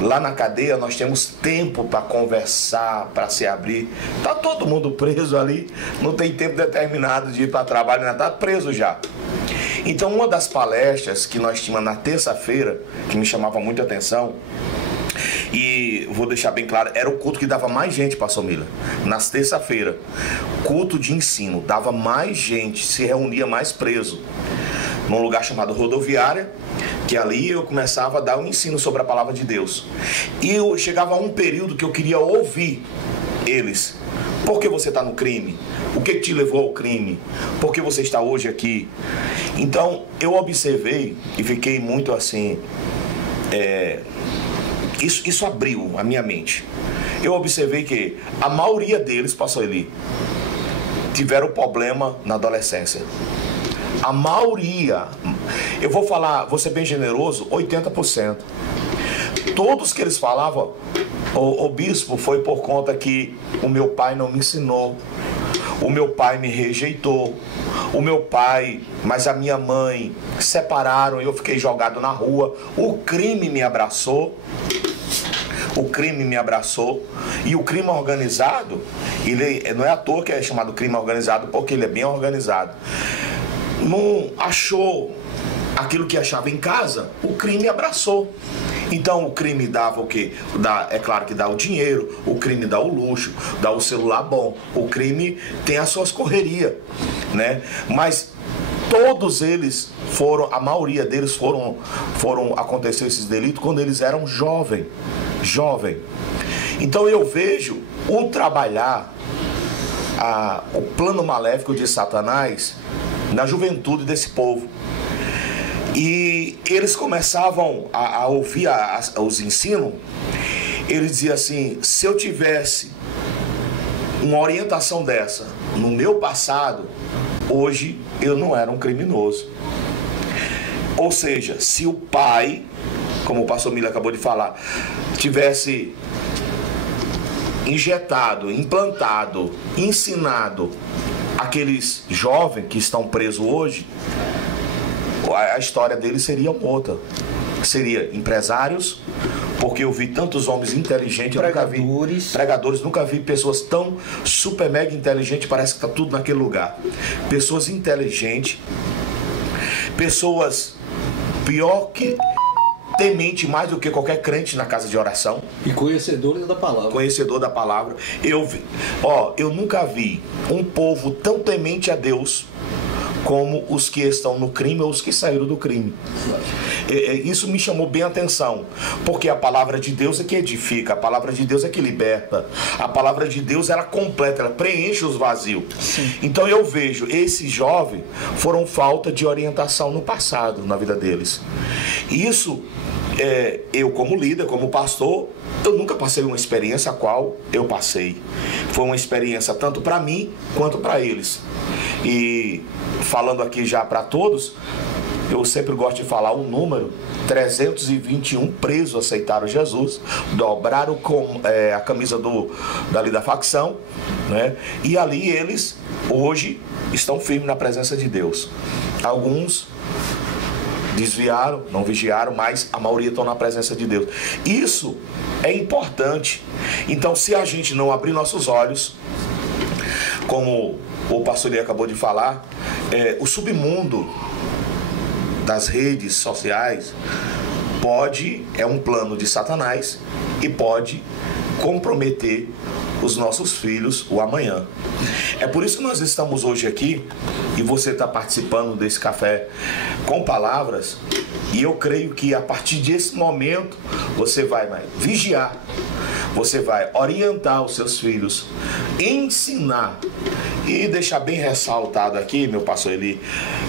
lá na cadeia nós temos tempo para conversar, para se abrir. Tá todo mundo preso ali, não tem tempo determinado de ir para trabalho, ainda tá preso já. Então, uma das palestras que nós tínhamos na terça-feira, que me chamava muita atenção, e vou deixar bem claro, era o culto que dava mais gente, pastor Mila. Nas terça-feira, culto de ensino, dava mais gente, se reunia mais preso, num lugar chamado Rodoviária, que ali eu começava a dar um ensino sobre a palavra de Deus. E eu chegava a um período que eu queria ouvir eles. Por que você está no crime? O que te levou ao crime? Por que você está hoje aqui? Então, eu observei e fiquei muito assim... Isso abriu a minha mente. Eu observei que a maioria deles, pastor Eli, tiveram problema na adolescência. A maioria, eu vou ser bem generoso, 80%. Todos que eles falavam, o bispo, foi por conta que o meu pai não me ensinou, o meu pai me rejeitou, o meu pai, mas a minha mãe separaram e eu fiquei jogado na rua, o crime me abraçou. O crime me abraçou. E o crime organizado, ele não é à toa que é chamado crime organizado, porque ele é bem organizado. Não achou aquilo que achava em casa, o crime abraçou. Então o crime dava o quê? É claro que dá o dinheiro, o crime dá o luxo, dá o celular bom, o crime tem as suas correrias, né? Mas todos eles a maioria deles foram acontecer esses delitos quando eles eram jovem. Então eu vejo o trabalhar o plano maléfico de Satanás na juventude desse povo. E eles começavam a ouvir os ensinos. Ele dizia assim: se eu tivesse uma orientação dessa no meu passado, hoje eu não era um criminoso. Ou seja, se o pai, como o pastor Mila acabou de falar, tivesse injetado, implantado, ensinado aqueles jovens que estão presos hoje, a história deles seria outra. Seria empresários, porque eu vi tantos homens inteligentes, pregadores, nunca vi pessoas tão super mega inteligentes, parece que está tudo naquele lugar. Pessoas inteligentes, pessoas pior que temente mais do que qualquer crente na casa de oração. E conhecedores da palavra. Conhecedor da palavra. Eu nunca vi um povo tão temente a Deus como os que estão no crime ou os que saíram do crime. Isso me chamou bem a atenção, porque a palavra de Deus é que edifica, a palavra de Deus é que liberta, a palavra de Deus ela completa, ela preenche os vazios. Sim. Então eu vejo, esses jovens foram falta de orientação no passado, na vida deles. Isso, eu como líder, como pastor, eu nunca passei uma experiência a qual eu passei. Foi uma experiência tanto para mim quanto para eles. E falando aqui já para todos, eu sempre gosto de falar um número: 321 presos aceitaram Jesus, dobraram a camisa dali da facção, né? E ali eles hoje estão firmes na presença de Deus. Alguns desviaram, não vigiaram, mas a maioria estão na presença de Deus. Isso é importante. Então, se a gente não abrir nossos olhos, como o pastor Eli acabou de falar, o submundo das redes sociais é um plano de Satanás e pode comprometer os nossos filhos o amanhã. É por isso que nós estamos hoje aqui e você está participando desse café com palavras, e eu creio que a partir desse momento você vai vigiar, você vai orientar os seus filhos, ensinar e deixar bem ressaltado aqui, meu pastor Eli,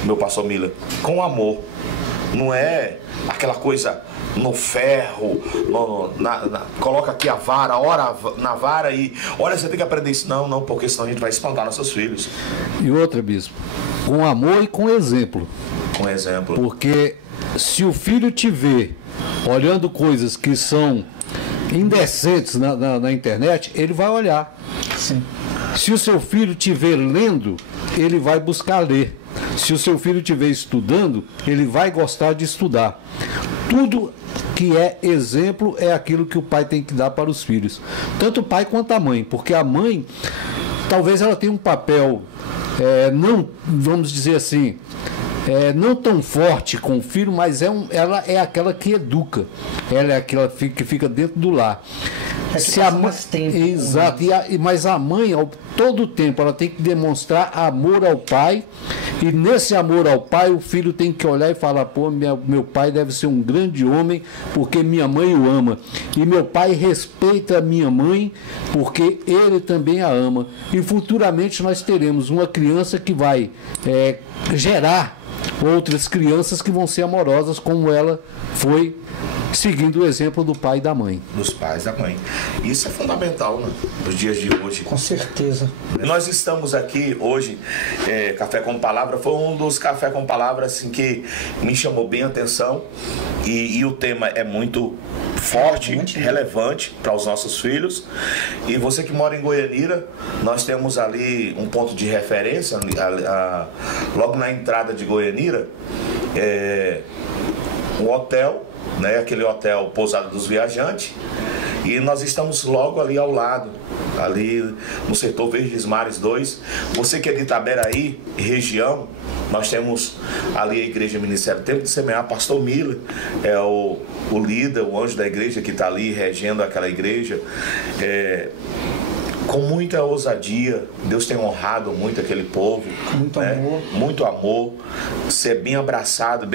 meu pastor Mila, com amor. Não é aquela coisa no ferro, coloca aqui a vara, ora na vara e olha, você tem que aprender isso. Não, porque senão a gente vai espantar nossos filhos. E outra, bispo, com amor e com exemplo. Com exemplo. Porque se o filho te vê olhando coisas que são indecentes na internet, ele vai olhar. Sim. Se o seu filho te vê lendo, ele vai buscar ler. Se o seu filho te vê estudando, ele vai gostar de estudar. Tudo que é exemplo é aquilo que o pai tem que dar para os filhos. Tanto o pai quanto a mãe. Porque a mãe, talvez ela tenha um papel, não, vamos dizer assim, não tão forte com o filho, mas ela é aquela que educa. Ela é aquela que fica dentro do lar. Se a mãe tempo. Exato. Mas a mãe, todo o tempo, ela tem que demonstrar amor ao pai. E nesse amor ao pai, o filho tem que olhar e falar: pô, meu pai deve ser um grande homem porque minha mãe o ama. E meu pai respeita a minha mãe porque ele também a ama. E futuramente nós teremos uma criança que vai gerar outras crianças que vão ser amorosas como ela foi, seguindo o exemplo do pai e da mãe. Dos pais e da mãe. Isso é fundamental, né, nos dias de hoje. Com certeza. Nós estamos aqui hoje, Café com Palavra, foi um dos Café com Palavra assim, que me chamou bem a atenção, e o tema é muito forte, relevante para os nossos filhos. E você que mora em Goianira, nós temos ali um ponto de referência, logo na entrada de Goianira, um hotel, né, aquele hotel Pousada dos Viajantes, e nós estamos logo ali ao lado, ali no setor Verdes Mares 2. Você que é de Itaberaí, região, nós temos ali a Igreja Ministério Tempo de Semear. Pastor Mila é o líder, o anjo da igreja que está ali regendo aquela igreja. com muita ousadia. Deus tem honrado muito aquele povo. Muito amor. Muito amor. Ser bem abraçado,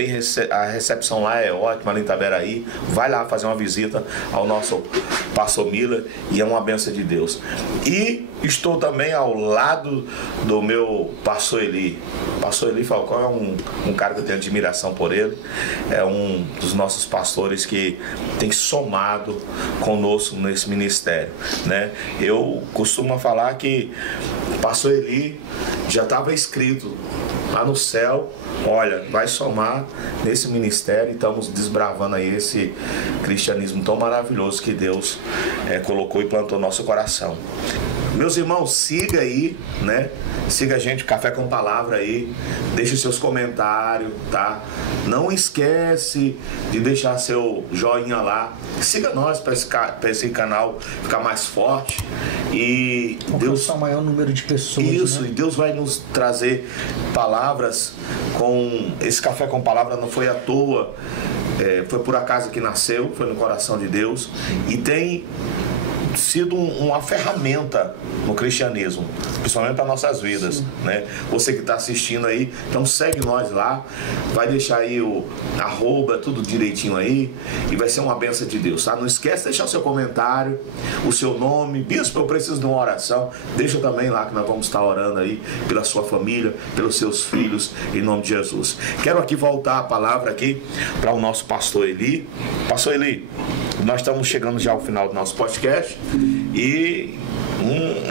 a recepção lá é ótima, ali em Itaberaí. Vai lá fazer uma visita ao nosso pastor Miller e é uma bênção de Deus. E estou também ao lado do meu pastor Eli. Pastor Eli Falcão é um cara que eu tenho admiração por ele. É um dos nossos pastores que tem somado conosco nesse ministério, né? Eu costumo falar que pastor Eli já estava escrito lá no céu: olha, vai somar nesse ministério, e estamos desbravando aí esse cristianismo tão maravilhoso que Deus colocou e plantou no nosso coração. Meus irmãos, siga aí, né? Siga a gente, Café com Palavra aí. Deixe seus comentários, tá? Não esquece de deixar seu joinha lá. Siga nós para esse canal ficar mais forte. E Deus, o maior número de pessoas. Isso, né? E Deus vai nos trazer palavras com esse Café com Palavra. Não foi à toa, foi por acaso que nasceu, foi no coração de Deus. E tem sido uma ferramenta no cristianismo, principalmente para nossas vidas, né? Você que está assistindo aí, então segue nós lá, vai deixar aí o @ tudo direitinho aí, e vai ser uma bênção de Deus, tá? Não esquece de deixar o seu comentário, o seu nome. Bispo, eu preciso de uma oração. Deixa também lá que nós vamos estar orando aí pela sua família, pelos seus filhos, em nome de Jesus. Quero aqui voltar a palavra aqui para o nosso pastor Eli. Pastor Eli, nós estamos chegando já ao final do nosso podcast e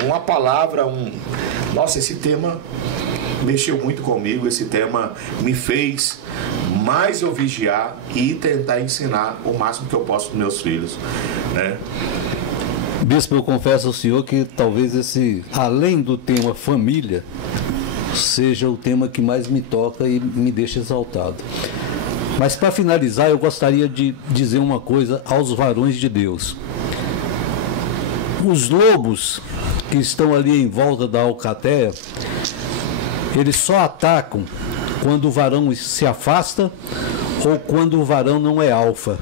uma palavra, nossa, esse tema mexeu muito comigo, esse tema me fez mais eu vigiar e tentar ensinar o máximo que eu posso para meus filhos, né? Bispo, eu confesso ao senhor que talvez esse, além do tema família, seja o tema que mais me toca e me deixa exaltado. Mas para finalizar, eu gostaria de dizer uma coisa aos varões de Deus. Os lobos que estão ali em volta da alcateia, eles só atacam quando o varão se afasta ou quando o varão não é alfa.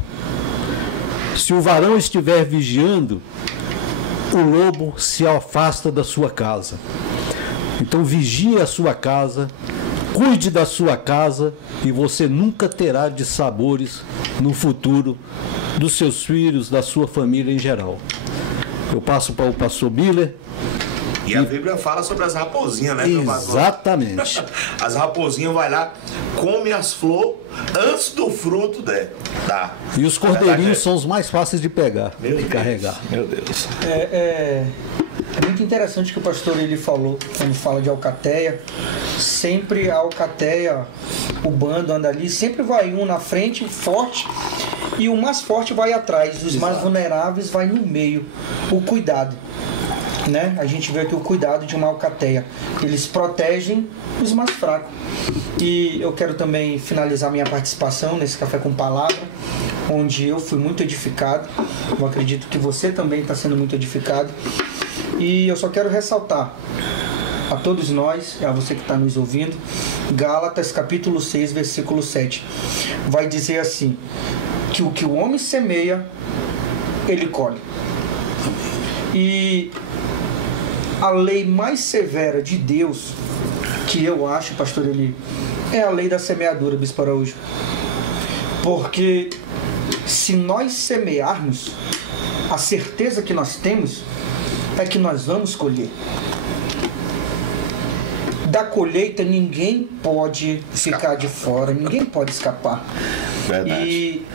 Se o varão estiver vigiando, o lobo se afasta da sua casa. Então vigie a sua casa, cuide da sua casa, e você nunca terá dissabores no futuro dos seus filhos, da sua família em geral. Eu passo para o pastor Miller. E a Bíblia fala sobre as raposinhas, né? Exatamente. As raposinhas vai lá, come as flores antes do fruto dar. E os cordeirinhos são os mais fáceis de pegar, de carregar. Meu Deus. É muito interessante que o pastor ele falou, quando fala de alcateia. Sempre a alcateia, o bando anda ali, sempre vai um na frente, forte, e o mais forte vai atrás, os mais vulneráveis vai no meio. O cuidado, né? A gente vê aqui o cuidado de uma alcateia. Eles protegem os mais fracos. E eu quero também finalizar minha participação nesse Café com Palavra, onde eu fui muito edificado. Eu acredito que você também está sendo muito edificado. E eu só quero ressaltar a todos nós, a você que está nos ouvindo, Gálatas capítulo 6, versículo 7. Vai dizer assim, que o que o homem semeia, ele colhe. E a lei mais severa de Deus, que eu acho, pastor Eli, é a lei da semeadura, Bispo Araújo. Porque se nós semearmos, a certeza que nós temos é que nós vamos colher. Da colheita ninguém pode ficar de fora, ninguém pode escapar. Verdade. E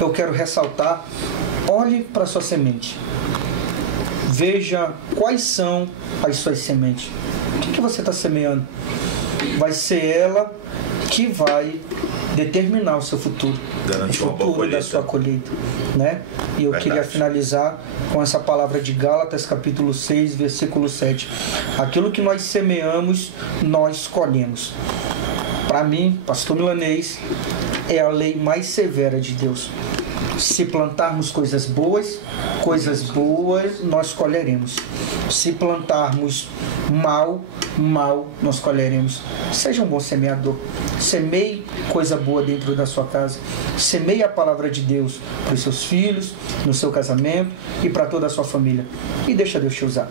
eu quero ressaltar, olhe para a sua semente. Veja quais são as suas sementes. O que você está semeando? Vai ser ela que vai determinar o seu futuro, o futuro da sua colheita, né? E eu queria finalizar com essa palavra de Gálatas capítulo 6, versículo 7. Aquilo que nós semeamos, nós colhemos. Para mim, pastor Milanês, é a lei mais severa de Deus. Se plantarmos coisas boas nós colheremos. Se plantarmos mal nós colheremos. Seja um bom semeador. Semeie coisa boa dentro da sua casa. Semeie a palavra de Deus para os seus filhos, no seu casamento e para toda a sua família. E deixa Deus te usar.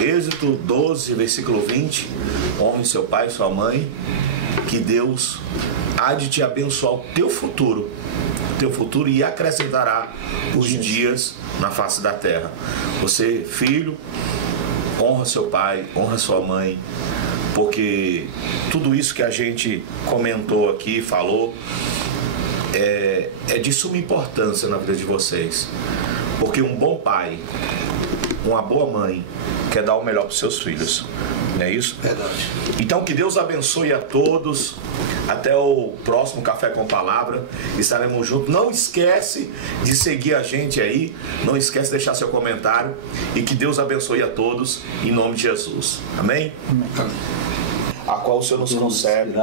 Êxodo 12, versículo 20. Honre seu pai e sua mãe, que Deus há de te abençoar o teu futuro e acrescentará os dias na face da terra. Você, filho, honra seu pai, honra sua mãe, porque tudo isso que a gente comentou aqui, falou, é de suma importância na vida de vocês. Porque um bom pai, uma boa mãe, quer dar o melhor para os seus filhos. Não é isso? Verdade. Então que Deus abençoe a todos. Até o próximo Café com Palavra. Estaremos juntos. Não esquece de seguir a gente aí. Não esquece de deixar seu comentário. E que Deus abençoe a todos. Em nome de Jesus. Amém? Amém. A qual o Senhor nos concede.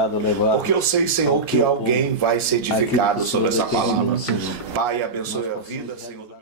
Porque eu sei, Senhor, que alguém vai ser edificado sobre essa palavra. Pai, abençoe a vida, Senhor.